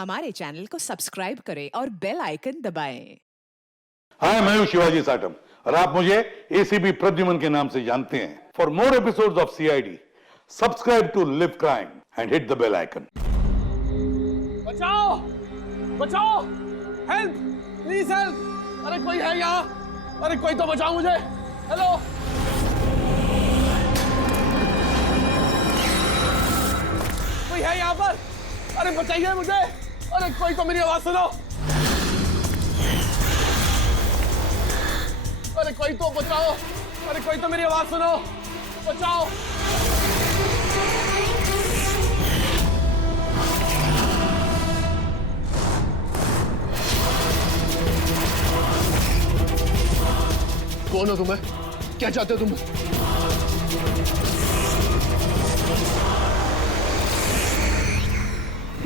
हमारे चैनल को सब्सक्राइब करें और बेल आइकन दबाएं। हाय, मैं हूं शिवाजी साटम और आप मुझे एसीपी प्रद्युमन के नाम से जानते हैं। For more episodes of CID, subscribe to Live Crime and hit the bell icon. बचाओ बचाओ, हेल्प, प्लीज हेल्प। अरे कोई है यहाँ? अरे कोई तो बचाओ मुझे। हेलो, कोई है यहाँ पर? अरे बचाइए मुझे। अरे कोई तो मेरी आवाज सुनो। अरे कोई तो बचाओ। अरे कोई तो मेरी आवाज सुनो, बचाओ। कौन हो तुम्हें? क्या चाहते हो तुम?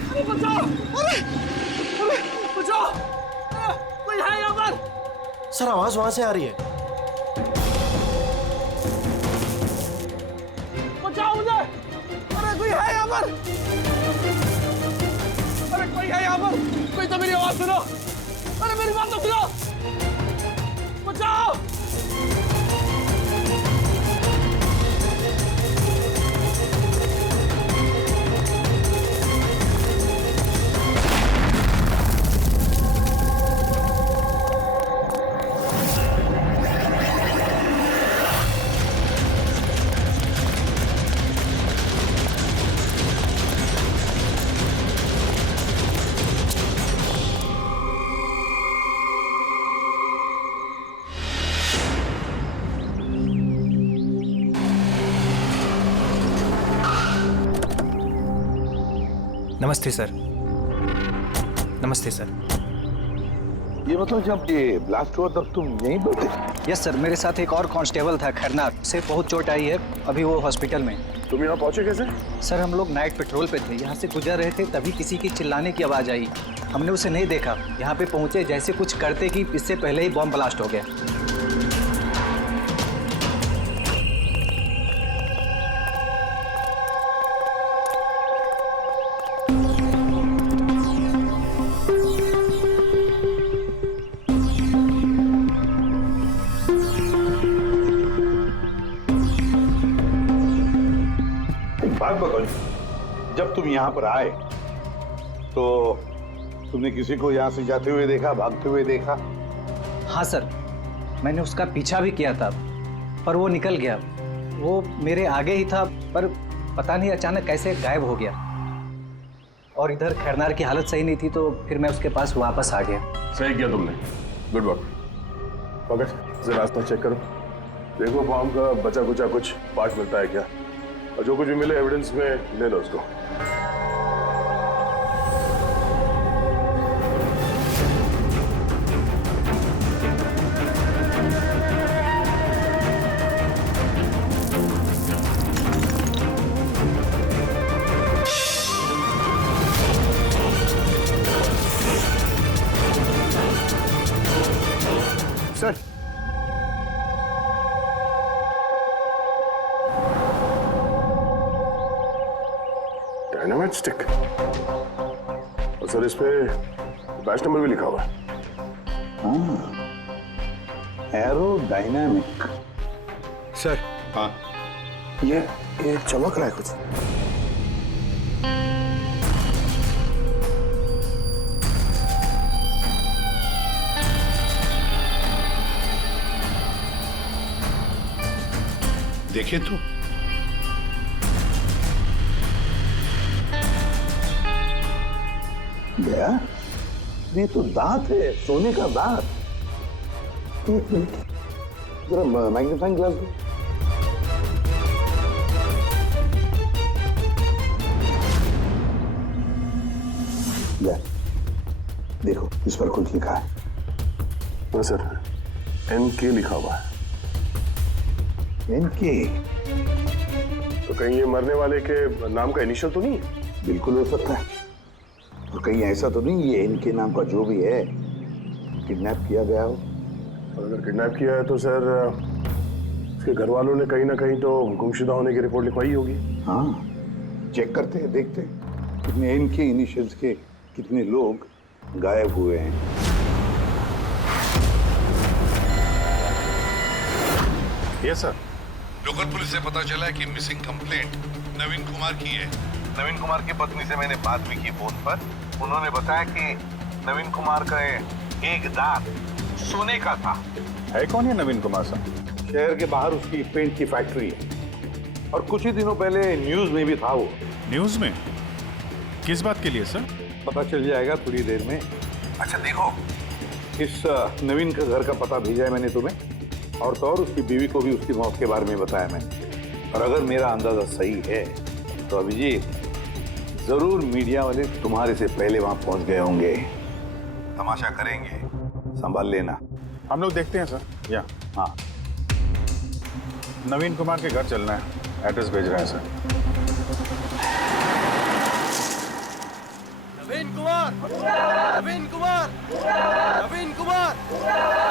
अरे बचाओ! अरे अरे बचाओ! कोई है यहाँ पर? सर, आवाज वहां से आ रही है। बचाओ मुझे! अरे कोई है यहाँ पर? अरे कोई है यहाँ पर? कोई तो मेरी आवाज सुनो। अरे मेरी बात तो सुनो। बचाओ! नमस्ते सर। नमस्ते सर। ये मतलब जब ये ब्लास्ट हुआ तब तुम यहीं पर थे? यस सर, मेरे साथ एक और कांस्टेबल था खरनार, से बहुत चोट आई है, अभी वो हॉस्पिटल में। तुम यहाँ पहुंचे कैसे? सर, हम लोग नाइट पेट्रोल पे थे, यहाँ से गुजर रहे थे, तभी किसी की चिल्लाने की आवाज़ आई। हमने उसे नहीं देखा, यहाँ पे पहुँचे जैसे कुछ करते कि इससे पहले ही बॉम्ब ब्लास्ट हो गया। बात बताओ, जब तुम यहाँ पर आए तो तुमने किसी को यहाँ से जाते हुए देखा, भागते हुए देखा? हाँ सर, मैंने उसका पीछा भी किया था, पर वो निकल गया। वो मेरे आगे ही था, पर पता नहीं अचानक कैसे गायब हो गया। और इधर खरनार की हालत सही नहीं थी, तो फिर मैं उसके पास वापस आ गया। सही किया तुमने, गुड वर्क। पकड़, जरा रास्ता चेक करो, देखो बॉम्ब का बचा कुचा कुछ पार्ट मिलता है क्या, और जो कुछ भी मिले एविडेंस में ले लो उसको। सर, डायनामाइट स्टिक, और सर इस पे बैच नंबर भी लिखा हुआ है। Arrow dynamic. सर, हाँ, ये चमक रहा है कुछ। देखे तो गया, ये तो दांत है, सोने का दांत। एक मिनट, जरा मैग्नीफाइंग ग्लास दो। ले, देखो इस पर कुछ लिखा है। हाँ सर, NK लिखा हुआ है। NK? तो कहीं ये मरने वाले के नाम का इनिशियल तो नहीं है? बिल्कुल हो सकता है, और कहीं ऐसा तो नहीं ये NK नाम का जो भी है किडनैप किया गया हो। और अगर किडनैप किया है तो सर उसके घर वालों ने कहीं ना कहीं तो गुमशुदा होने की रिपोर्ट लिखवाई होगी। हाँ, चेक करते हैं, देखते हैं कितने इनके इनिशियल्स के कितने लोग गायब हुए हैं। Yes sir. लोकल पुलिस से पता चला है कि मिसिंग कंप्लेंट नवीन कुमार की है। नवीन कुमार की पत्नी से मैंने बात भी की फोन पर। उन्होंने बताया कि नवीन कुमार का एक दांत सोने का था। है कौन है नवीन कुमार साहब? शहर के बाहर उसकी पेंट की फैक्ट्री है और कुछ ही दिनों पहले न्यूज में भी था वो। न्यूज में? किस बात के लिए सर? पता चल जाएगा थोड़ी देर में। अच्छा देखो, इस नवीन का घर का पता भेजा है मैंने तुम्हें, और तो और उसकी बीवी को भी उसकी मौत के बारे में बताया मैंने। और अगर मेरा अंदाजा सही है तो अभिजीत जरूर मीडिया वाले तुम्हारे से पहले वहां पहुंच गए होंगे। तमाशा करेंगे, संभाल लेना। हम लोग देखते हैं सर। या हाँ, नवीन कुमार के घर चलना है, एड्रेस भेज रहे हैं सर। नवीन कुमार, नवीन कुमार, नवीन कुमार,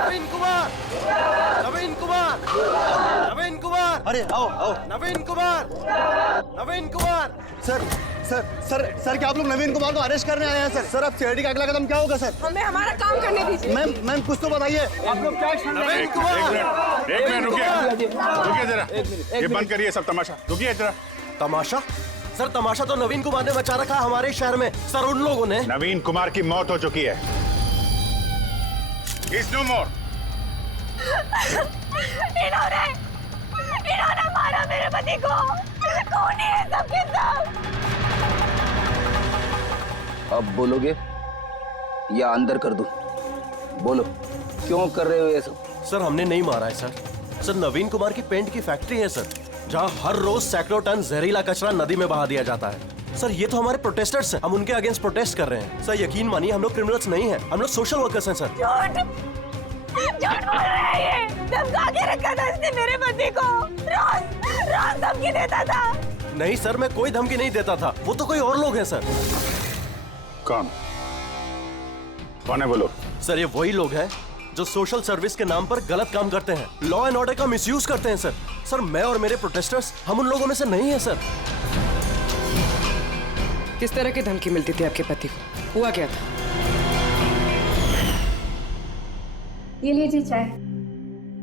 नवीन कुमार, नवीन कुमार, नवीन कुमार। अरे आओ आओ। Naveen Kumar, Naveen Kumar. Sir sir sir sir क्या आप लोग नवीन कुमार को अरेस्ट करने आए हैं सर? सर अब सीआईडी का अगला कदम क्या होगा सर? हमें हमारा काम करने दीजिए। मैम मैम कुछ तो बताइए। आप लोग क्या नवीन कुमार, एक मिनट रुकिए जरा, ये बंद करिए सब तमाशा। रुकिए जरा। तमाशा? सर तमाशा तो नवीन कुमार ने मचा रखा है हमारे शहर में। सर उन लोगों ने नवीन कुमार की मौत हो चुकी है। इज नो मोर। इन्होंने मारा मेरे पति को। कौन है सबके सब? अब बोलोगे या अंदर कर दूं? बोलो, क्यों कर रहे हो ये सब? सर हमने नहीं मारा है सर। सर नवीन कुमार की पेंट की फैक्ट्री है सर, जहाँ हर रोज सैकड़ों टन जहरीला कचरा नदी में बहा दिया जाता है। सर ये तो हमारे प्रोटेस्टर्स हैं, हम उनके अगेंस्ट प्रोटेस्ट कर रहे हैं। सर यकीन मानिए हम लोग क्रिमिनल्स नहीं हैं, हम लोग सोशल वर्कर्स हैं सर। झूठ बोल रहा है ये। धमका के रखा था इसने मेरे पति को। रोज धमकी देता था। नहीं सर, मैं कोई धमकी नहीं देता था, वो तो कोई और लोग हैं सर। कौन कौन है बोलो? सर ये वही लोग हैं जो सोशल सर्विस के नाम पर गलत काम करते हैं, लॉ एंड ऑर्डर का मिसयूज करते हैं सर। सर मैं और मेरे प्रोटेस्टर्स हम उन लोगों में से नहीं है सर। किस तरह की धमकी मिलती थी आपके पति को? हुआ क्या था? ये लीजिए चाय।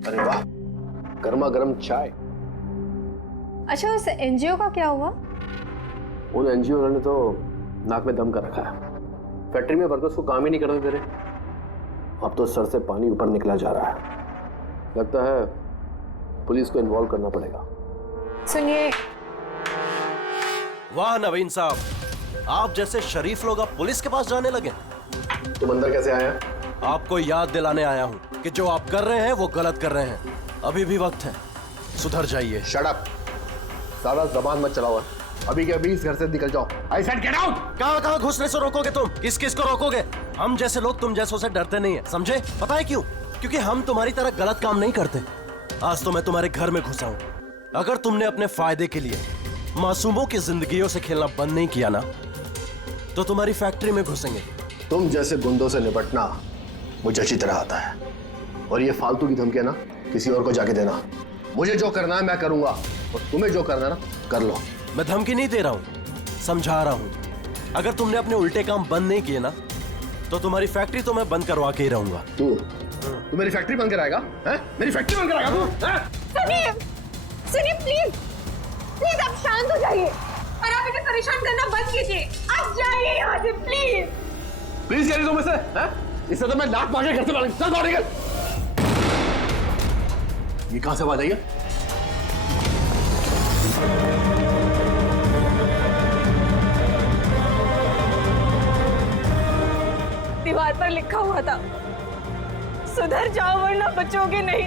अरे वाह, गर्मा गर्म चाय। अच्छा उस एनजीओ का क्या हुआ? उन एनजीओ ने तो नाक में दम कर रखा है। फैक्ट्री में वर्कर्स को काम ही नहीं करने दे रहे। अब तो सर से पानी ऊपर निकला जा रहा है। लगता है पुलिस को इन्वॉल्व करना पड़ेगा। सुनिए। वाह नवीन साहब, आप जैसे शरीफ लोग अब पुलिस के पास जाने लगे। तुम अंदर कैसे आया? आपको याद दिलाने आया हूँ कि जो आप कर रहे हैं वो गलत कर रहे हैं। अभी भी वक्त है, सुधर जाइए। शट अप, सारा जबान मत चलाओ। अभी के अभी इस घर से निकल जाओ। I said get out. कहाँ घुसने से रोकोगे तुम? किस किस को रोकोगे? हम जैसे लोग तुम जैसों से डरते नहीं है, समझे? पता है क्यों? क्योंकि हम तुम्हारी तरह गलत काम नहीं करते। आज तो मैं तुम्हारे घर में घुसा हूँ। अगर तुमने अपने फायदे के लिए मासूमों की जिंदगियों से खेलना बंद नहीं किया ना, तो तुम्हारी फैक्ट्री में घुसेंगे। तुम जैसे गुंडों से निपटना मुझे अच्छी तरह आता है, और ये फालतू की धमकियां ना किसी और को जाके देना। मुझे जो करना है मैं करूंगा, और तुम्हें जो करना है ना कर लो। मैं धमकी नहीं दे रहा हूँ, समझा रहा हूँ। अगर तुमने अपने उल्टे काम बंद नहीं किए ना, तो तुम्हारी फैक्ट्री तो मैं बंद करवा के ही रहूंगा। तू मेरी फैक्ट्री बंद कराएगा? मेरी फैक्ट्री बंद कराएगा तू? सुनिए, सुनिए प्लीज, प्लीज आप शांत हो जाइए और आप इन्हें परेशान करना बंद कीजिए। आप जाइए यहाँ से प्लीज। प्लीज कह रही तुम इसे? इससे तो मैं लात मार के घर से बाहर चल बाहर निकल। ये कहां से आवाज आई है? दीवार पर लिखा हुआ था, सुधर जाओ वरना बचोगे नहीं।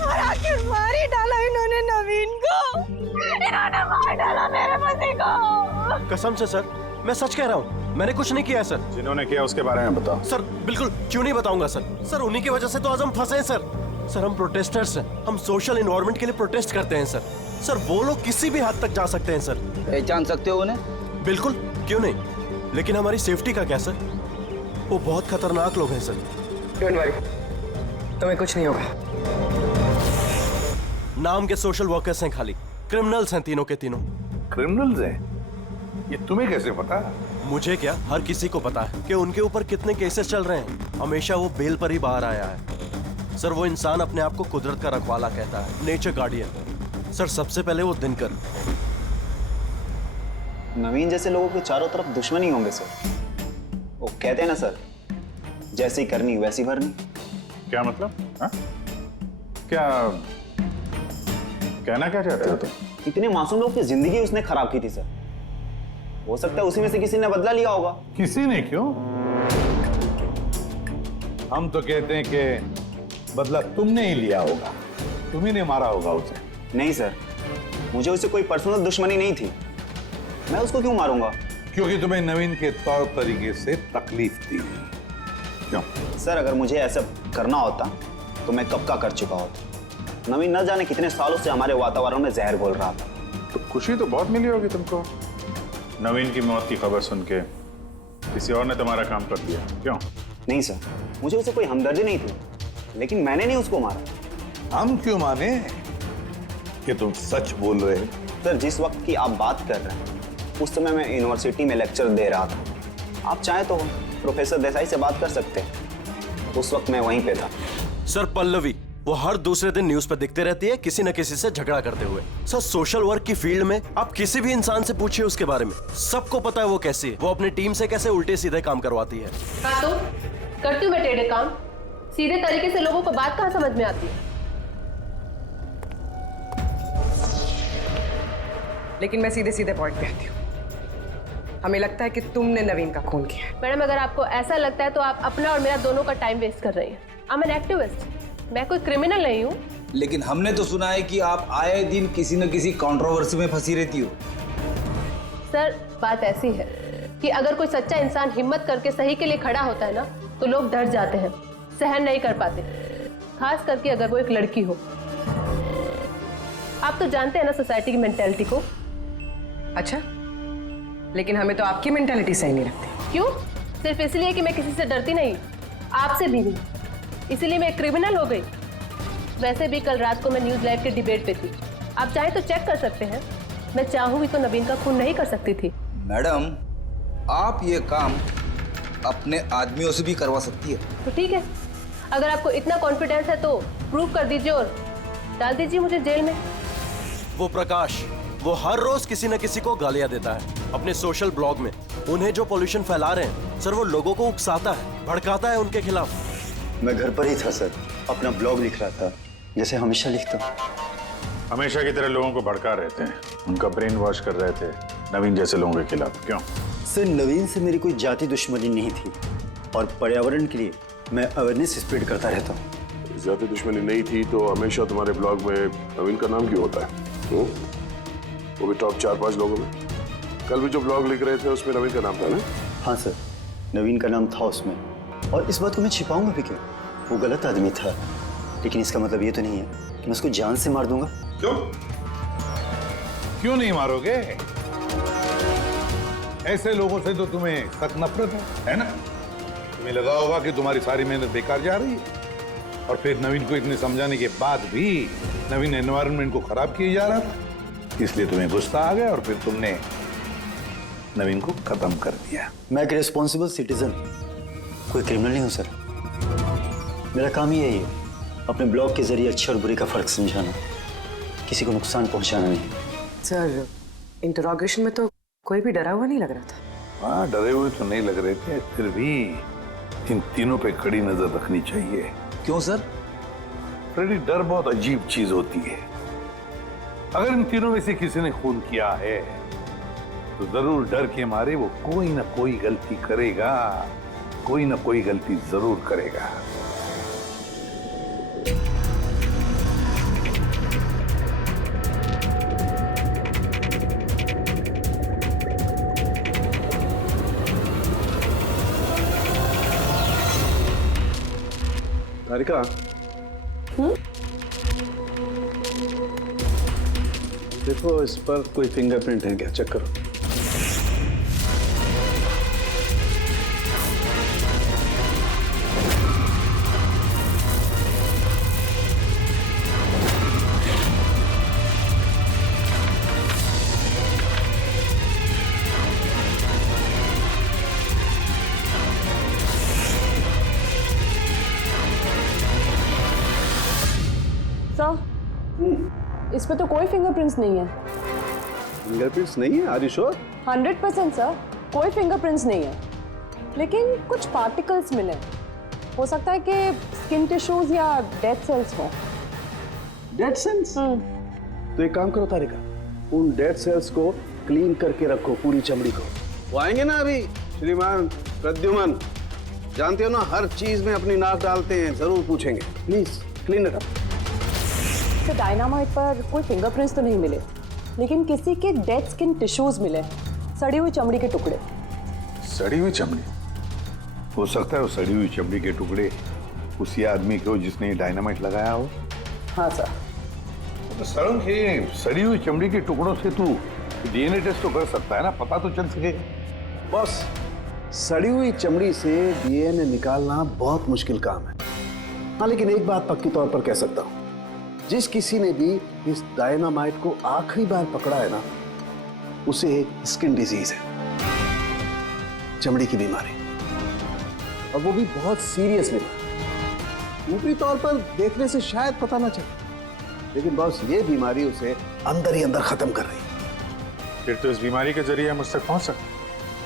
और आखिर मार ही डाला इन्होंने नवीन को। इन्होंने मार डाला मेरे पति को। कसम से सर, मैं सच कह रहा हूँ, मैंने कुछ नहीं किया है सर। जिन्होंने किया उसके बारे में बताओ। सर बिल्कुल क्यों नहीं बताऊंगा सर। सर उन्हीं की वजह से तो आज हम फंसे हैं सर। सर हम प्रोटेस्टर्स हैं, हम सोशल एनवायरनमेंट के लिए प्रोटेस्ट करते हैं सर। सर वो लोग किसी भी हद तक जा सकते हैं सर। पहचान सकते हो उन्हें? बिल्कुल, क्यों नहीं, लेकिन हमारी सेफ्टी का क्या सर? वो बहुत खतरनाक लोग हैं सर। डोंट वरी, तुम्हें कुछ नहीं होगा। नाम के सोशल वर्कर्स हैं खाली, क्रिमिनल्स हैं तीनों के तीनों। क्रिमिनल्स हैं? ये तुम्हें कैसे पता? मुझे क्या, हर किसी को पता है कि उनके ऊपर कितने केसेस चल रहे हैं। हमेशा वो बेल पर ही बाहर आया है। सर, वो इंसान अपने आप को कुदरत का रखवाला कहता है, नेचर गार्डियन। सर, सबसे पहले वो दिनकर। नवीन जैसे लोगों के चारों तरफ दुश्मनी होंगे सर। वो कहते हैं ना सर, जैसी करनी वैसी भरनी। क्या मतलब? हा? क्या कहना क्या चाहते हो तुम? इतने मासूम लोग की जिंदगी उसने खराब की थी सर। हो सकता है उसी में से किसी ने बदला लिया होगा। किसी ने क्यों? हम तो कहते हैं कि बदला तुमने ही लिया होगा, तुम्ही ने मारा होगा उसे। नहीं सर, मुझे उससे कोई पर्सनल दुश्मनी नहीं थी। मैं उसको क्यों मारूंगा? क्योंकि तुम्हें नवीन के तौर तरीके से तकलीफ दी। क्यों? सर, अगर मुझे ऐसा करना होता तो मैं कब का कर चुका होता। नवीन न जाने कितने सालों से हमारे वातावरण में जहर घोल रहा था। तो खुशी तो बहुत मिली होगी तुमको नवीन की मौत की खबर सुन के। किसी और ने तुम्हारा काम कर दिया, क्यों? नहीं सर, मुझे उससे कोई हमदर्दी नहीं थी, लेकिन मैंने नहीं उसको मारा। हम क्यों माने कि तुम सच बोल रहे हो? सर, जिस वक्त की आप बात कर रहे हैं उस समय मैं यूनिवर्सिटी में लेक्चर दे रहा था। आप चाहे तो प्रोफेसर देसाई से बात कर सकते हैं, उस वक्त मैं वहीं पे था। सर, पल्लवी वो हर दूसरे दिन न्यूज पर दिखते रहती है किसी न किसी से झगड़ा करते हुए। सर, सोशल वर्क की फील्ड में आप किसी भी इंसान से पूछिए उसके बारे में, सबको पता है वो कैसी है, वो अपनी टीम से कैसे उल्टे सीधे काम करवाती है। हाँ तो करती हूँ मैं टेढ़े काम। सीधे तरीके से लोगों को बात कहाँ समझ में आती है? लेकिन मैं सीधे सीधे पॉइंट पे आती हूँ। हमें लगता है कि तुमने नवीन का खून किया है। मैडम, अगर आपको ऐसा लगता है तो आप अपना और मेरा दोनों का टाइम वेस्ट कर रही हैं। आई एम एन एक्टिविस्ट, मैं कोई क्रिमिनल नहीं हूँ। लेकिन हमने तो सुना है कि आप आए दिन किसी न किसी कंट्रोवर्सी में फंसी रहती हो। सर, बात ऐसी है कि अगर कोई सच्चा इंसान हिम्मत करके सही के लिए खड़ा होता है ना, तो लोग डर जाते हैं, सहन नहीं कर पाते, खास करके अगर वो एक लड़की हो। आप तो जानते हैं ना सोसाइटी की मेंटालिटी को। अच्छा, लेकिन हमें तो आपकी मेंटालिटी सही नहीं लगती। क्यों? सिर्फ इसलिए कि मैं किसी से डरती नहीं, आपसे भी नहीं, इसलिए मैं क्रिमिनल हो गई। वैसे भी कल रात को मैं न्यूज़ लाइव के डिबेट पे थी, आप चाहे तो चेक कर सकते हैं। मैं चाहूँ भी तो नवीन का खून नहीं कर सकती थी। मैडम, आप ये काम अपने आदमियों से भी करवा सकती है। तो ठीक है, अगर आपको इतना कॉन्फिडेंस है तो प्रूव कर दीजिए और डाल दीजिए मुझे जेल में। वो प्रकाश, वो हर रोज किसी न किसी को गालियां देता है अपने सोशल ब्लॉग में। उन्हें जो पॉल्यूशन फैला रहे हैं सर, वो लोगों को उकसाता है, भड़काता है उनके खिलाफ। मैं घर पर ही था सर, अपना ब्लॉग लिख रहा था, जैसे हमेशा लिखता हूँ। हमेशा की तरह लोगों को भड़का रहे थे, उनका ब्रेन वॉश कर रहे थे नवीन जैसे लोगों के खिलाफ, क्यों? सर, नवीन से मेरी कोई जाति दुश्मनी नहीं थी और पर्यावरण के लिए मैं अवेयरनेस स्प्रेड करता रहता हूँ। जाति दुश्मनी नहीं थी तो हमेशा तुम्हारे ब्लॉग में नवीन का नाम क्यों होता है? वो भी टॉप 4-5 लोगों में। कल भी जो ब्लॉग लिख रहे थे उसमें नवीन का नाम था ना? हाँ सर, नवीन का नाम था उसमें, और इस बात को मैं छिपाऊंगा भी क्यों? वो गलत आदमी था, लेकिन इसका मतलब ये तो नहीं है कि मैं उसको जान से मार दूंगा। क्यों? क्यों नहीं मारोगे? ऐसे लोगों से तो तुम्हें सख्त नफरत है ना? तुम्हें लगा होगा कि तुम्हारी सारी मेहनत बेकार जा रही है, और फिर नवीन को इतने समझाने के बाद भी नवीन एनवायरनमेंट को खराब किए जा रहा था, इसलिए तुम्हें गुस्सा आ गया और फिर तुमने नवीन को खत्म कर दिया। मैं एक रिस्पॉन्सिबल सिटीजन, कोई क्रिमिनल नहीं हूँ सर। मेरा काम ही यही है, अपने ब्लॉग के जरिए अच्छे और बुरे का फर्क समझाना, किसी को नुकसान पहुंचाना नहीं। सर, इंटरोगेशन में तो कोई भी डरा हुआ नहीं लग रहा था। हाँ, डरे हुए तो नहीं लग रहे थे, फिर भी इन तीनों पे कड़ी नजर रखनी चाहिए। क्यों सर? फ्रेडी, डर बहुत अजीब चीज होती है। अगर इन तीनों में से किसी ने खून किया है तो जरूर डर के मारे वो कोई ना कोई गलती करेगा, कोई ना कोई गलती जरूर करेगा। तारिका, देखो इस पर कोई फिंगरप्रिंट है क्या, चेक करो। इस पे तो कोई फिंगरप्रिंट्स नहीं है। फिंगरप्रिंट्स नहीं है? Are you sure? 100% सर, कोई फिंगरप्रिंट्स नहीं है, लेकिन कुछ पार्टिकल्स मिले। हो सकता है कि स्किन टिश्यूज या डेड सेल्स हो। Dead cells? तो एक काम करो तारिका, उन डेड सेल्स को क्लीन करके रखो, पूरी चमड़ी को। वो आएंगे ना अभी श्रीमान प्रद्युमन, जानते हो ना हर चीज में अपनी नाक डालते हैं, जरूर पूछेंगे। Please clean it up. तो डायनामाइट पर कोई फिंगरप्रिंट्स तो नहीं मिले, लेकिन किसी के डेड स्किन टिश्यूज मिले, सड़ी हुई चमड़ी के टुकड़े। सड़ी हुई चमड़ी? हो सकता है वो सड़ी हुई चमड़ी के टुकड़े उसी आदमी के हो जिसने डायनामाइट लगाया हो। हाँ सर। तो सड़न के सड़ी हुई चमड़ी के टुकड़ों से तू डीएनए टेस्ट तो कर सकता है ना, पता तो चल सकेगा। बॉस, सड़ी हुई चमड़ी से डीएनए निकालना बहुत मुश्किल काम है। हाँ, लेकिन एक बात पक्की तौर पर कह सकता हूँ, जिस किसी ने भी इस डायनामाइट को आखिरी बार पकड़ा है ना, उसे स्किन डिजीज है, चमड़ी की बीमारी, और वो भी बहुत सीरियस बीमारी। ऊपरी तौर पर देखने से शायद पता ना चले, लेकिन बॉस ये बीमारी उसे अंदर ही अंदर खत्म कर रही है। फिर तो इस बीमारी के जरिए हम उससे पहुंच सकते।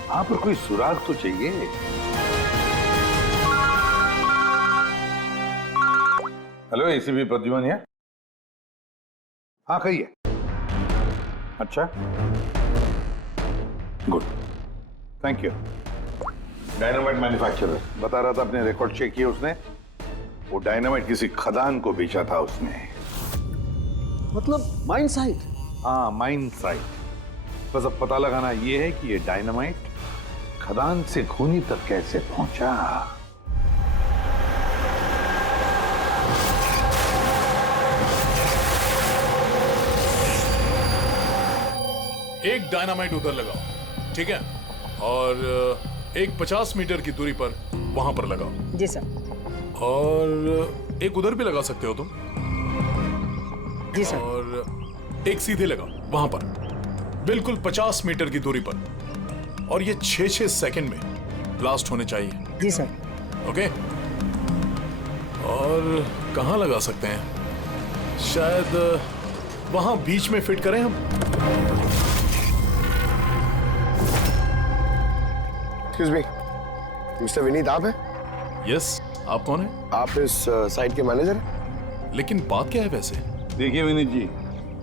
हाँ, पर कोई सुराग तो चाहिए। हेलो, एसीपी प्रद्युमन है? हाँ, कहिए। अच्छा, good, thank you. Dynamite manufacturer बता रहा था, अपने रिकॉर्ड चेक किए उसने, वो डायनामाइट किसी खदान को बेचा था उसने। मतलब माइन साइट? हाँ, माइन साइट। बस अब पता लगाना ये है कि ये डायनामाइट खदान से खूनी तक कैसे पहुंचा। एक डायनामाइट उधर लगाओ, ठीक है, और एक 50 मीटर की दूरी पर वहां पर लगाओ। जी सर। और एक उधर भी लगा सकते हो तुम। जी सर। और एक सीधे लगाओ वहां पर, बिल्कुल 50 मीटर की दूरी पर, और ये 6-6 सेकंड में ब्लास्ट होने चाहिए। जी सर। ओके। और कहां लगा सकते हैं? शायद वहां बीच में फिट करें हम। एक्सक्यूज मी, मिस्टर विनीत आप हैं? यस, आप कौन हैं? आप इस साइट के मैनेजर हैं? लेकिन बात क्या है वैसे? देखिए विनीत जी,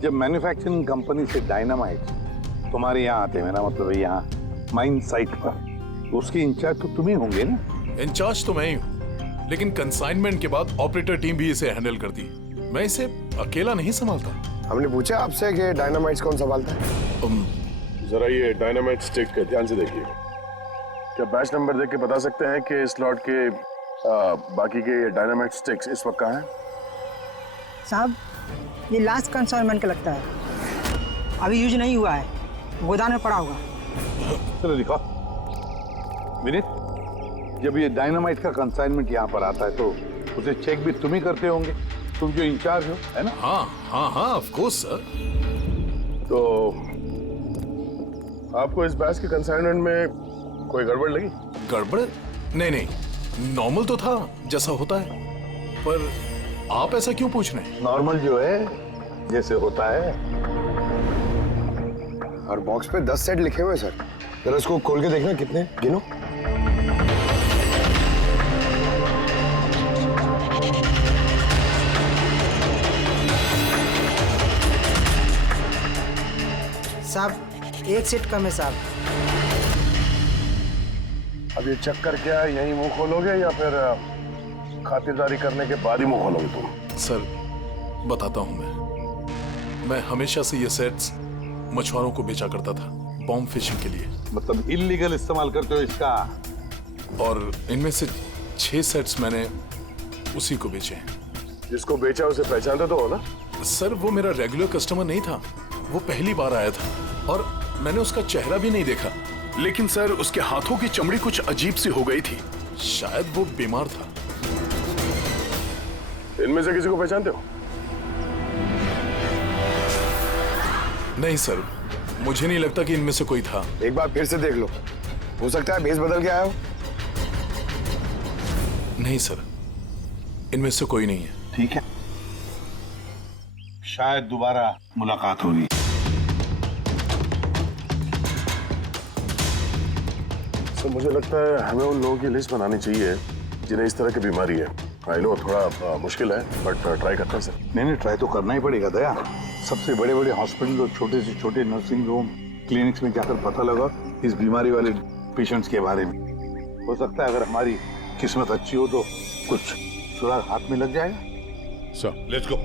जब मैन्युफैक्चरिंग कंपनी से डायनामाइट तुम्हारे यहाँ आते हैं, मेरा मतलब है यहाँ माइन साइट पर, उसकी इंचार्ज तो तुम ही होंगे ना? इंचार्ज तो मैं ही हूँ, लेकिन कंसाइनमेंट के बाद ऑपरेटर टीम भी इसे हैंडल करती है। मैं इसे अकेला नहीं संभालता। हमने पूछा आपसे कि डायनामाइट्स कौन संभालता है? जरा ये डायनामाइट स्टिक का ध्यान से देखिए। क्या बैच नंबर देख के बता सकते हैं कि इस लॉट के बाकी के डायनामाइट स्टिक्स इस वक्त कहाँ हैं? साहब, ये लास्ट कंसाइनमेंट का लगता है, अभी यूज नहीं हुआ है, गोदाम में पड़ा होगा। चलो दिखाओ। विनीत, जब ये डायनामाइट का कंसाइनमेंट यहाँ पर आता है तो उसे चेक भी तुम ही करते होंगे, तुम जो इंचार्ज हो, है ना? हाँ हाँ हाँ, ऑफ कोर्स सर। तो आपको इस बैच के कंसाइनमेंट में कोई गड़बड़ लगी? गड़बड़? नहीं नहीं, नॉर्मल तो था जैसा होता है, पर आप ऐसा क्यों पूछ रहे हैं? नॉर्मल जो है जैसे होता है। और बॉक्स पे 10 सेट लिखे हुए हैं सर, जरा इसको खोल के देखना, कितने गिनो। साहब, एक सेट कम है साहब। अब ये चक्कर क्या है, यही मुंह खोलोगे या फिर खातिरदारी करने के बाद ही मुंह खोलोगे तुम? सर बताता हूं, मैं हमेशा से ये सेट्स मछुआरों को बेचा करता था, बॉम्ब फिशिंग के लिए। मतलब इल्लीगल इस्तेमाल करते हो इसका? और इनमें से 6 सेट्स मैंने उसी को बेचे हैं। जिसको बेचा उसे पहचानते तो हो ना? सर वो मेरा रेगुलर कस्टमर नहीं था, वो पहली बार आया था और मैंने उसका चेहरा भी नहीं देखा। लेकिन सर उसके हाथों की चमड़ी कुछ अजीब सी हो गई थी। शायद वो बीमार था। इनमें से किसी को पहचानते हो? नहीं सर, मुझे नहीं लगता कि इनमें से कोई था। एक बार फिर से देख लो, हो सकता है भेस बदल के आया हो। नहीं सर, इनमें से कोई नहीं है। ठीक है, शायद दोबारा मुलाकात होगी। सर मुझे लगता है हमें उन लोगों की लिस्ट बनानी चाहिए जिन्हें इस तरह की बीमारी है। आई नो थोड़ा मुश्किल है बट ट्राई करते हैं सर। नहीं, ट्राई तो करना ही पड़ेगा दया। सबसे बड़े बड़े हॉस्पिटल और छोटे से छोटे नर्सिंग होम, क्लिनिक्स में जाकर पता लगा इस बीमारी वाले पेशेंट्स के बारे में। हो सकता है अगर हमारी किस्मत अच्छी हो तो कुछ सुराग हाथ में लग जाएगा। Sir let's go.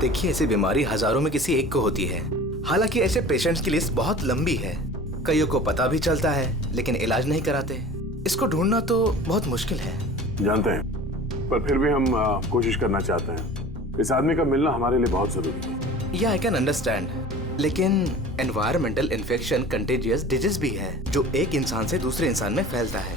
देखिए, ऐसी बीमारी हजारों में किसी एक को होती है। हालांकि ऐसे पेशेंट्स की लिस्ट बहुत लंबी है। कईयों को पता भी चलता है लेकिन इलाज नहीं कराते। इसको ढूंढना तो बहुत मुश्किल है। जानते हैं, पर फिर भी हम कोशिश करना चाहते हैं। इस आदमी का मिलना हमारे लिए बहुत जरूरी है। या आई कैन अंडरस्टैंड, लेकिन एनवायरमेंटल इन्फेक्शन कंटेजियस डिजीज भी है जो एक इंसान से दूसरे इंसान में फैलता है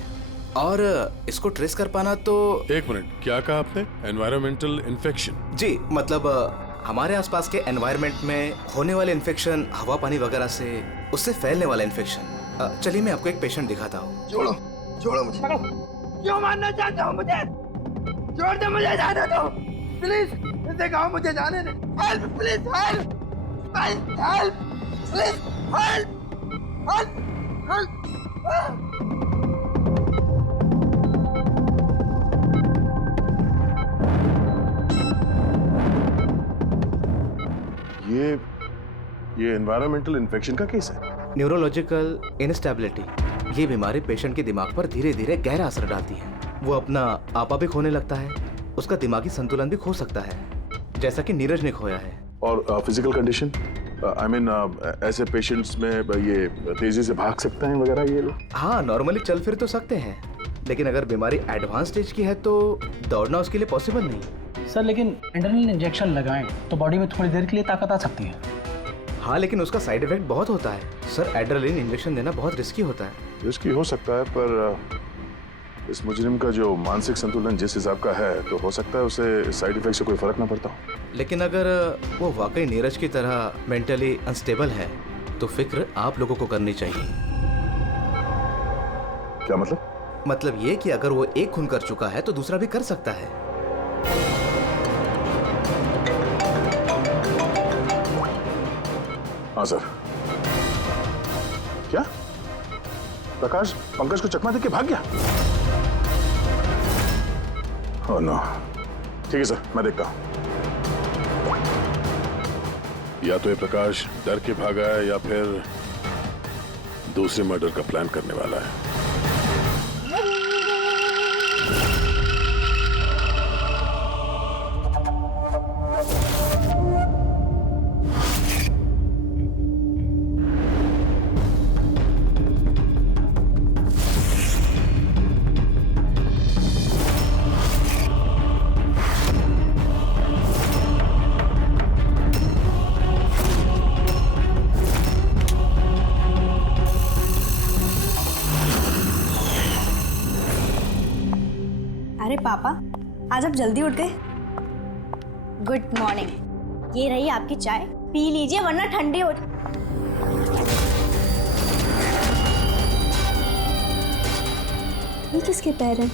और इसको ट्रेस कर पाना तो। एक मिनट, क्या कहा आपने? Environmental infection? जी, मतलब हमारे आसपास के एनवायरनमेंट में होने वाले इन्फेक्शन, हवा पानी वगैरह से उससे फैलने वाला इन्फेक्शन। चलिए मैं आपको एक पेशेंट दिखाता हूँ। छोड़ो छोड़ो मुझे। क्यों मारना चाहता हूँ मुझे? छोड़ दे मुझे, जाने दो प्लीज। इसे कहो मुझे जाने दे। Help please, help help please, help help help. ये एनवायरमेंटल इन्फेक्शन का केस है। न्यूरोलॉजिकल इनस्टेबिलिटी, ये बीमारी पेशेंट के दिमाग पर धीरे धीरे गहरा असर डालती है। वो अपना आपा भी खोने लगता है, उसका दिमागी संतुलन भी खो सकता है, जैसा कि नीरज ने खोया है। और फिजिकल कंडीशन, आई मीन ऐसे पेशेंट्स में ये तेजी से भाग सकते हैं वगैरह ये लोग? हाँ, नॉर्मली चल फिर तो सकते हैं, लेकिन अगर बीमारी एडवांस स्टेज की है तो दौड़ना उसके लिए पॉसिबल नहीं। सर लेकिन एड्रेनलिन इंजेक्शन लगाएं तो बॉडी में थोड़ी देर के लिए ताकत आ सकती है। हाँ, लेकिन उसका साइड इफेक्ट बहुत होता है। सर, एड्रेनलिन इंजेक्शन देना बहुत रिस्की होता है। रिस्की हो सकता है, पर इस मुजरिम का जो मानसिक संतुलन जिस हिसाब का है तो हो सकता है उसे साइड इफेक्ट से कोई फर्क ना पड़ता हो। लेकिन अगर वो वाकई नीरज की तरह मेंटली अनस्टेबल है तो फिक्र आप लोगों को करनी चाहिए। क्या मतलब? मतलब ये कि अगर वो एक खून कर चुका है तो दूसरा भी कर सकता है। हाँ सर। क्या प्रकाश पंकज को चकमा देके भाग गया? Oh no. ठीक है सर, मैं देखता हूं। या तो ये प्रकाश डर के भागा है या फिर दूसरे मर्डर का प्लान करने वाला है। अरे पापा, आज आप जल्दी उठ गए। Good morning. ये रही आपकी चाय, पी लीजिए वरना ठंडी हो। ये किसके पैर हैं?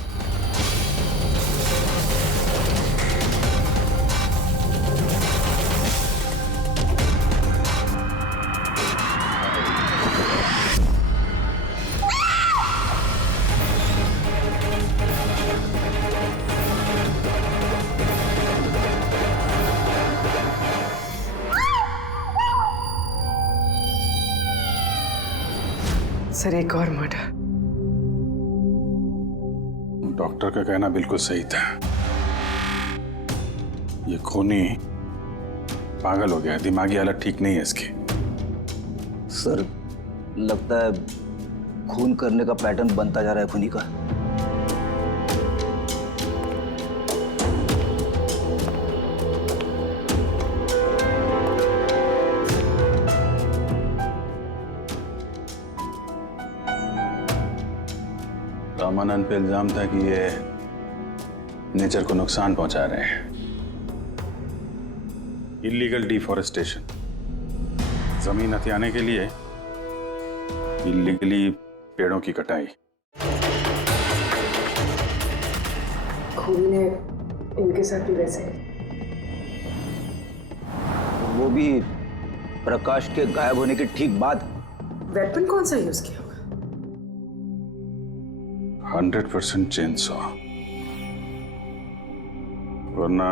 सर, एक और मर्डर। डॉक्टर का कहना बिल्कुल सही था। ये खूनी पागल हो गया, दिमागी हालत ठीक नहीं है इसकी। सर, लगता है खून करने का पैटर्न बनता जा रहा है खूनी का। रामानंद पे इल्जाम था कि ये नेचर को नुकसान पहुंचा रहे हैं। इलीगल डिफॉरेस्टेशन, जमीन हथियाने के लिए इलीगली पेड़ों की कटाई। खूनी ने इनके साथ भी वैसे वो भी प्रकाश के गायब होने के ठीक बाद। वेपन कौन सा यूज किया होगा? 100% चेनसॉ, वरना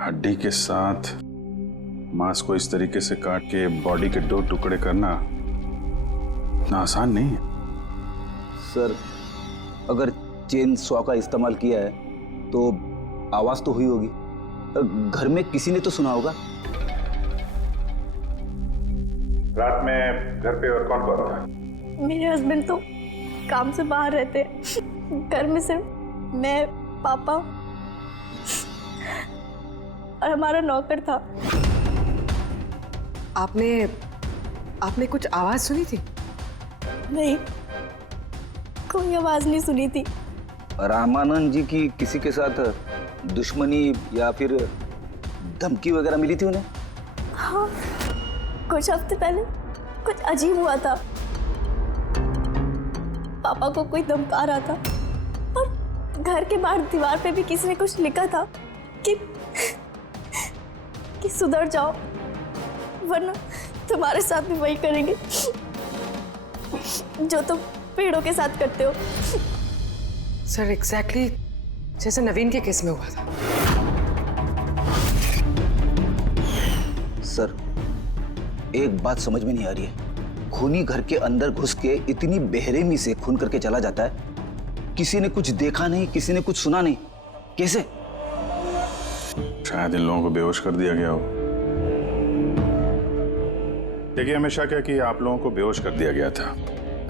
हड्डी के साथ मांस को इस तरीके से काट के बॉडी के 2 टुकड़े करना इतना आसान नहीं है। सर, अगर चेन सॉ का इस्तेमाल किया है तो आवाज तो हुई होगी, घर में किसी ने तो सुना होगा। रात में घर पे और कौन कौन था? मेरे हस्बैंड तो काम से बाहर रहते हैं। घर में सिर्फ मैं, पापा और हमारा नौकर था। आपने कुछ आवाज सुनी थी? नहीं, कोई आवाज नहीं सुनी थी। रामानंद जी की किसी के साथ दुश्मनी या फिर धमकी वगैरह मिली थी उन्हें? हाँ, कुछ हफ्ते पहले कुछ अजीब हुआ था। पापा को कोई धमका रहा था और घर के बाहर दीवार पे भी किसी ने कुछ लिखा था कि सुधर जाओ वरना तुम्हारे साथ भी वही करेंगे जो तुम पेड़ों के साथ करते हो। सर, एग्जैक्टली जैसे नवीन के केस में हुआ था। सर, एक बात समझ में नहीं आ रही है। खूनी घर के अंदर घुस के इतनी बेरहमी से खून करके चला जाता है, किसी ने कुछ देखा नहीं, किसी ने कुछ सुना नहीं, कैसे? शायद इन लोगों को बेहोश कर दिया गया हो। देखिए, हमेशा क्या कि आप लोगों को बेहोश कर दिया गया था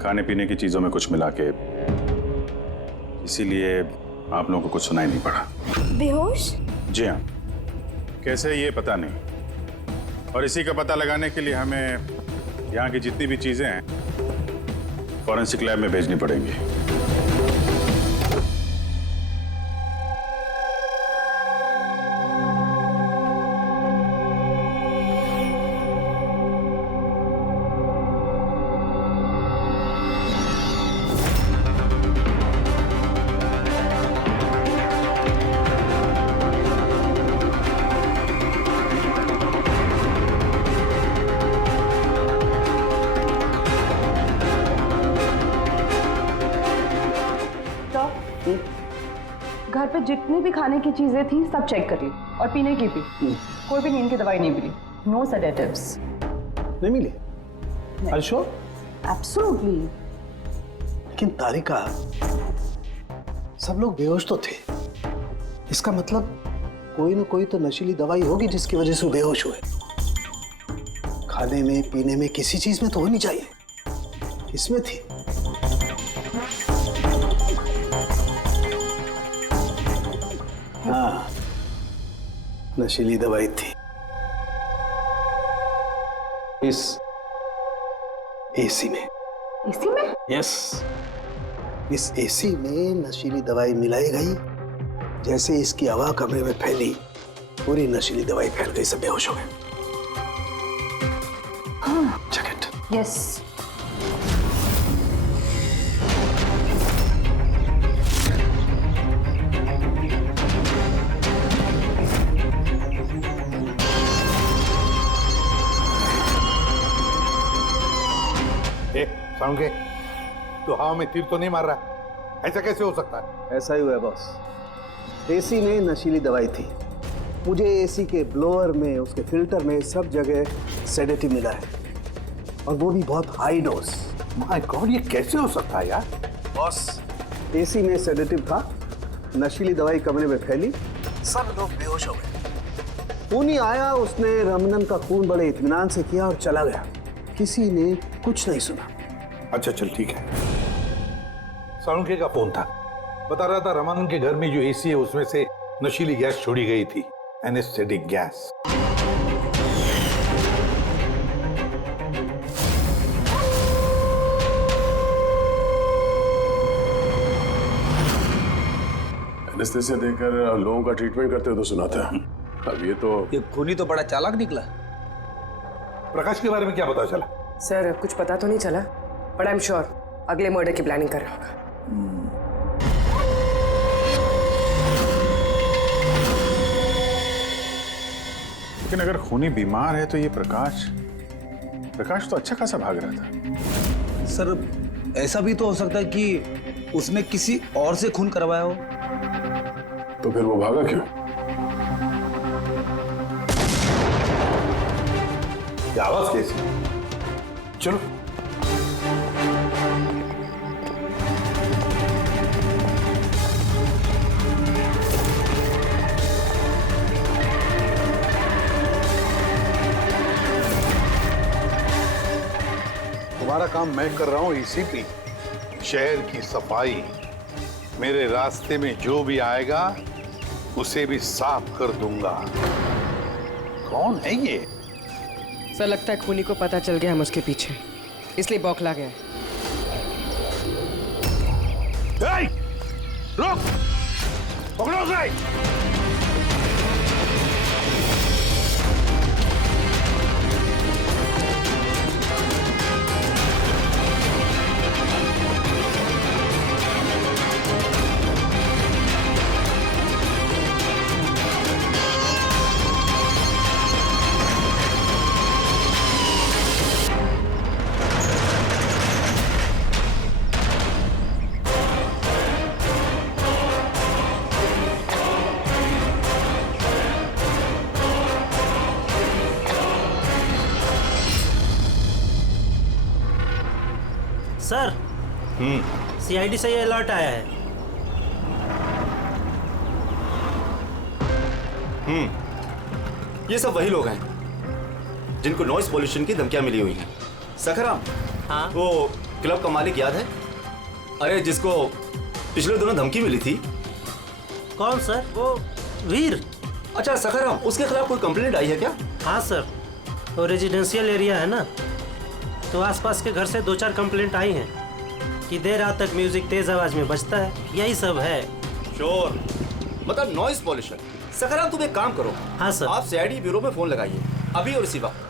खाने पीने की चीजों में कुछ मिला के, इसीलिए आप लोगों को कुछ सुनाई नहीं पड़ा। बेहोश? जी हाँ, कैसे ये पता नहीं, और इसी का पता लगाने के लिए हमें यहाँ की जितनी भी चीजें हैं फॉरेंसिक लैब में भेजनी पड़ेंगी। घर पे जितनी भी खाने की चीजें थी सब चेक कर ली और पीने की भी। कोई भी नींद की दवाई नहीं मिली। No sedatives. नहीं मिली? Are you sure? एब्सोल्युटली। लेकिन तारिका, सब लोग बेहोश तो थे। इसका मतलब कोई ना कोई तो नशीली दवाई होगी जिसकी वजह से वो बेहोश हुए। खाने में, पीने में, किसी चीज में तो होनी चाहिए। इसमें थी। हाँ, नशीली दवाई थी। इस एसी में। एसी में? यस, इस एसी में नशीली दवाई मिलाई गई। जैसे इसकी हवा कमरे में फैली, पूरी नशीली दवाई फैल गई, सब बेहोश हो गए। हाँ। Check it. यस। साउंड के, तो हवा में तीर तो नहीं मार रहा? ऐसा कैसे हो सकता है? ऐसा ही हुआ है बॉस। एसी में नशीली दवाई थी। मुझे एसी के ब्लोअर में, उसके फिल्टर में, सब जगह सेडेटिव मिला है, और वो भी बहुत हाई डोज। माय गॉड, ये कैसे हो सकता है यार? बॉस, एसी में सेडेटिव था, नशीली दवाई कमरे में फैली, सब लोग बेहोश हो गए। खूनी आया, उसने रमनन का खून बड़े इत्मीनान से किया और चला गया। किसी ने कुछ नहीं सुना। अच्छा चल ठीक है। साळुंखे का फोन था, बता रहा था रमानंद के घर में जो एसी है उसमें से नशीली गैस छोड़ी गई थी, एनेस्थेटिक गैस। बिस्तर से देकर लोगों का ट्रीटमेंट करते हो तो सुना था। अब ये खूनी तो बड़ा चालाक निकला। प्रकाश के बारे में क्या पता चला? सर कुछ पता तो नहीं चला, बट आई एम श्योर अगले मर्डर की प्लानिंग कर रहा होगा। लेकिन अगर खूनी बीमार है तो ये प्रकाश तो अच्छा खासा भाग रहा था। सर ऐसा भी तो हो सकता है कि उसने किसी और से खून करवाया हो। तो फिर वो भागा क्यों? ये आवाज कैसी? चलो तुम्हारा काम मैं कर रहा हूं एसीपी। शहर की सफाई, मेरे रास्ते में जो भी आएगा उसे भी साफ कर दूंगा। कौन है ये? सर लगता है खूनी को पता चल गया हम उसके पीछे, इसलिए बौखला गया। रुक! पकड़ो उसे! सर, सीआईडी से ये अलर्ट आया है। ये सब वही लोग हैं जिनको नॉइस पॉल्यूशन की धमकियां मिली हुई हैं। सखाराम, हाँ? वो क्लब का मालिक याद है? अरे जिसको पिछले दिनों धमकी मिली थी। कौन सर? वो वीर। अच्छा सखाराम, उसके खिलाफ कोई कंप्लेंट आई है क्या? हाँ सर, वो रेजिडेंशियल एरिया है ना, तो आसपास के घर से 2-4 कंप्लेंट आई हैं कि देर रात तक म्यूजिक तेज आवाज में बजता है, यही सब है। शोर मतलब नॉइस पॉल्यूशन। सखाराम तुम एक काम करो। हाँ सर। आप सीआईडी ब्यूरो में फोन लगाइए अभी और इसी वक्त।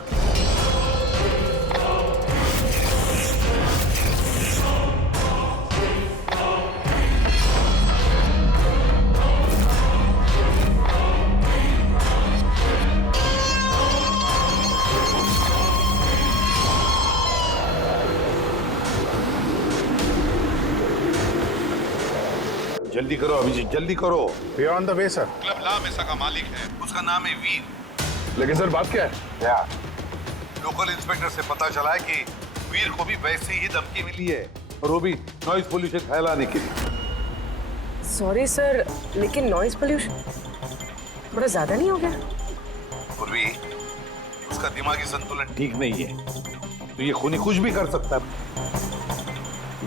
जल्दी करो अभिजीत, जल्दी करो। We are on the way sir. Club La Mesa का मालिक है, उसका नाम है वीर। लेकिन सर बात क्या है? क्या? लोकल इंस्पेक्टर से पता चला है कि वीर को भी वैसे ही धमकी मिली है, और वो भी नॉइज पोल्यूशन फैलाने के लिए। सॉरी सर, लेकिन नॉइज पोल्यूशन बड़ा ज्यादा नहीं हो गया? पूर्वी, उसका दिमागी संतुलन ठीक नहीं है, तो ये खूनी कुछ भी कर सकता है।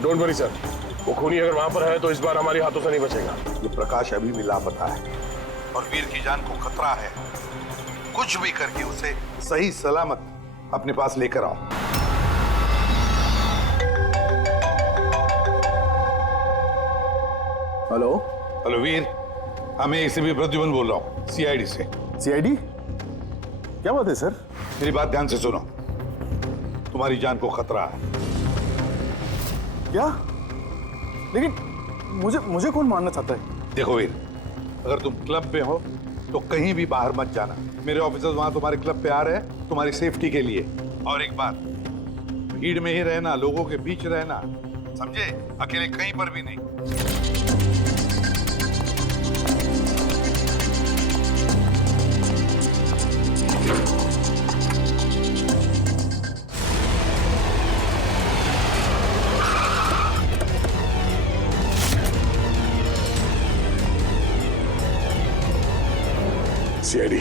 डोंट वरी सर, वो खूनी अगर वहां पर है तो इस बार हमारे हाथों से नहीं बचेगा। ये प्रकाश अभी भी लापता है और वीर की जान को खतरा है। कुछ भी करके उसे सही सलामत अपने पास लेकर आओ। हेलो हेलो वीर, मैं एसीपी प्रद्युमन बोल रहा हूँ, सीआईडी से। सीआईडी? क्या बात है सर? मेरी बात ध्यान से सुनो, तुम्हारी जान को खतरा है। क्या? लेकिन मुझे कौन मारना चाहता है? देखो वीर, अगर तुम क्लब पे हो तो कहीं भी बाहर मत जाना। मेरे ऑफिसर्स वहां तुम्हारे क्लब पे आ रहे हैं तुम्हारी सेफ्टी के लिए। और एक बात, भीड़ में ही रहना, लोगों के बीच रहना, समझे? अकेले कहीं पर भी नहीं। सीआईडी।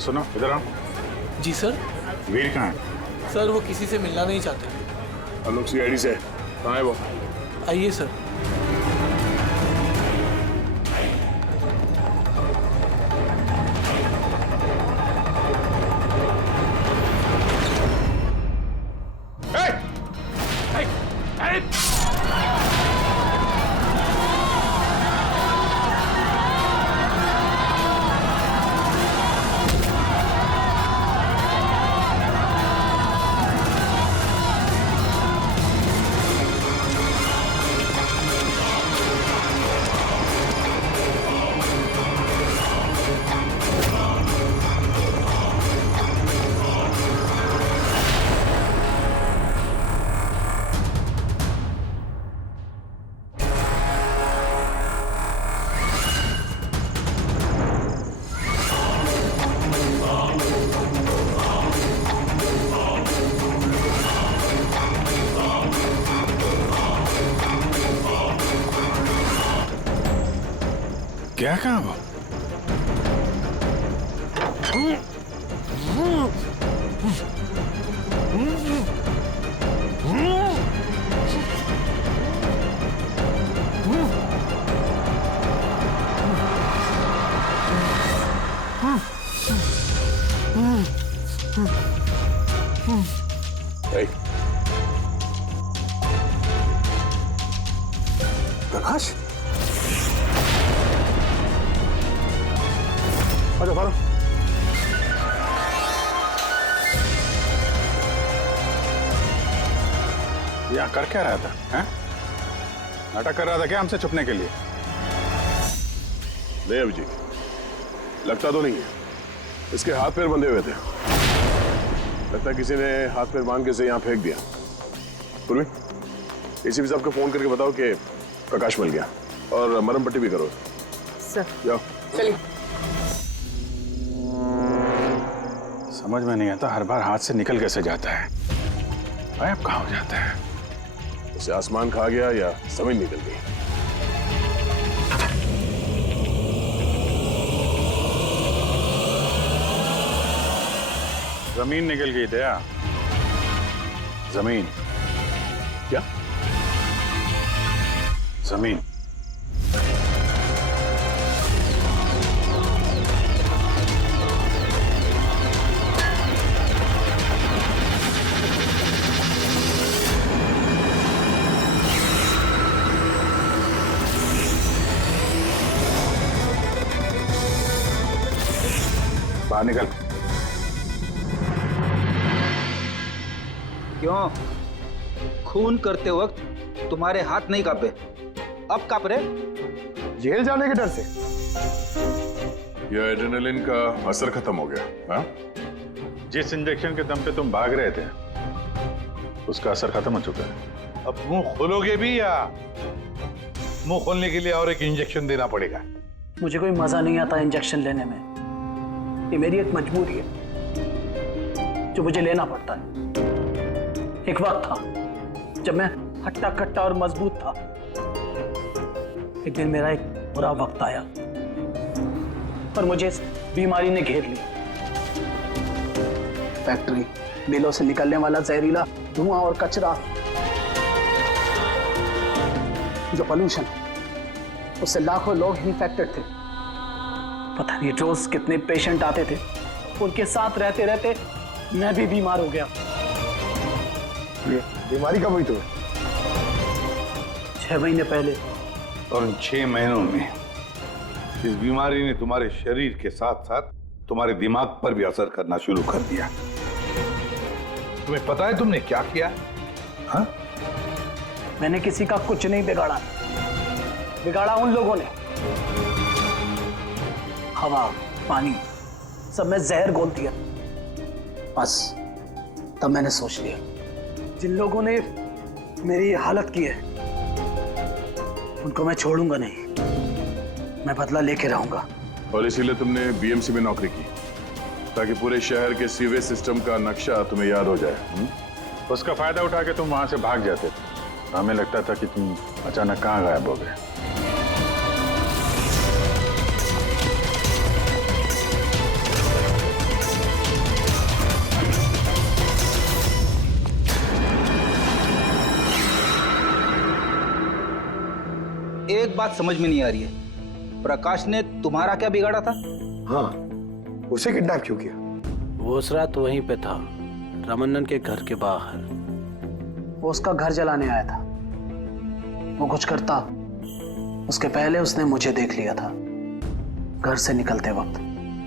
सुनो इधर आओ। जी सर। वीर कहाँ है? सर वो किसी से मिलना नहीं चाहते। आलोक सीआईडी से कहाँ है वो? आइए सर। क्या कहा वो? प्रकाश, आजा बारो। यहाँ कर क्या रहा था? हैं? नाटक कर रहा था क्या हमसे छुपने के लिए? नहीं अभिजीत, लगता तो नहीं है। इसके हाथ पैर बंधे हुए थे। लगता है किसी ने हाथ पैर बांध के इसे यहाँ फेंक दिया। पूर्वी, एसीपी साहब को फोन करके बताओ कि प्रकाश मिल गया और मरहम पट्टी भी करो। सर जाओ। चलिए। समझ में नहीं आता, हर बार हाथ से निकल कैसे जाता है, गायब कहाँ हो जाता है? उसे आसमान खा गया या जमीन निकल गई। जमीन निकल गई दया। जमीन क्या? जमीन। बाहर निकल। क्यों? खून करते वक्त तुम्हारे हाथ नहीं कांपे, अब कांप रहे? जेल जाने के डर से? यह एड्रेनलिन का असर खत्म हो गया। हाँ? जिस इंजेक्शन के दम पे तुम भाग रहे थे उसका असर खत्म हो चुका है। अब मुंह खोलोगे भी या मुंह खोलने के लिए और एक इंजेक्शन देना पड़ेगा? मुझे कोई मजा नहीं आता इंजेक्शन लेने में। ये मेरी एक मजबूरी है जो मुझे लेना पड़ता है। एक वक्त था जब मैं हट्टा कट्टा और मजबूत था। एक दिन मेरा एक बुरा वक्त आया और मुझे इस बीमारी ने घेर लिया। फैक्ट्री, मिलों से निकलने वाला जहरीला धुआं और कचरा, जो पोल्यूशन, उससे लाखों लोग इन्फेक्टेड थे। पता नहीं रोज कितने पेशेंट आते थे। उनके साथ रहते रहते मैं भी बीमार हो गया। ये बीमारी कब हुई तुम्हें? 6 महीने पहले। और उन 6 महीनों में इस बीमारी ने तुम्हारे शरीर के साथ साथ तुम्हारे दिमाग पर भी असर करना शुरू कर दिया। तुम्हें पता है तुमने क्या किया? हाँ? मैंने किसी का कुछ नहीं बिगाड़ा। बिगाड़ा उन लोगों ने। हवा, पानी, सब में जहर घोल दिया। बस तब मैंने सोच लिया, जिन लोगों ने मेरी हालत की है उनको मैं छोड़ूंगा नहीं। मैं बदला लेके रहूंगा। और इसीलिए तुमने बीएमसी में नौकरी की, ताकि पूरे शहर के सीवेज सिस्टम का नक्शा तुम्हें याद हो जाए। उसका फायदा उठा के तुम वहां से भाग जाते थे। हमें लगता था कि तुम अचानक कहाँ गायब हो गए। बात समझ में नहीं आ रही है, प्रकाश ने तुम्हारा क्या बिगाड़ा था? हाँ, उसे किडनैप क्यों किया? वो उस रात वहीं पे था, रमन्नन के घर के बाहर। वो उसका घर जलाने आया था। वो कुछ करता उसके पहले उसने मुझे देख लिया था घर से निकलते वक्त।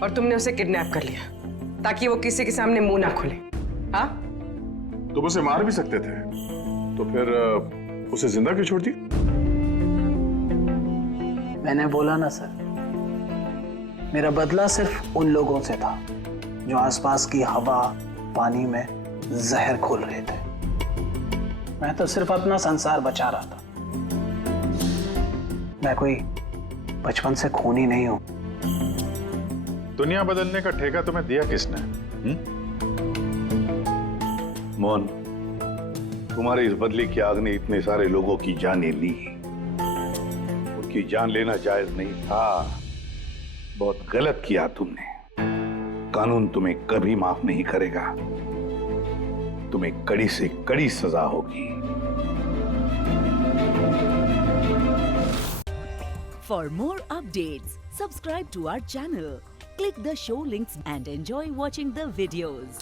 और तुमने उसे किडनैप कर लिया ताकि वो किसी के सामने मुंह ना खोले। हाँ, तुम उसे मार भी सकते थे, तो फिर उसे जिंदा क्यों छोड़ दिया? मैंने बोला ना सर, मेरा बदला सिर्फ उन लोगों से था जो आसपास की हवा पानी में जहर घोल रहे थे। मैं तो सिर्फ अपना संसार बचा रहा था। मैं कोई बचपन से खूनी नहीं हूं। दुनिया बदलने का ठेका तुम्हें दिया किसने? मोहन, तुम्हारी इस बदली की आग ने इतने सारे लोगों की जानें ली। उनकी जान लेना जायज नहीं था। बहुत गलत किया तुमने। कानून तुम्हें कभी माफ नहीं करेगा। तुम्हें कड़ी से कड़ी सजा होगी। For more updates, subscribe to our channel, click the show links and enjoy watching the videos.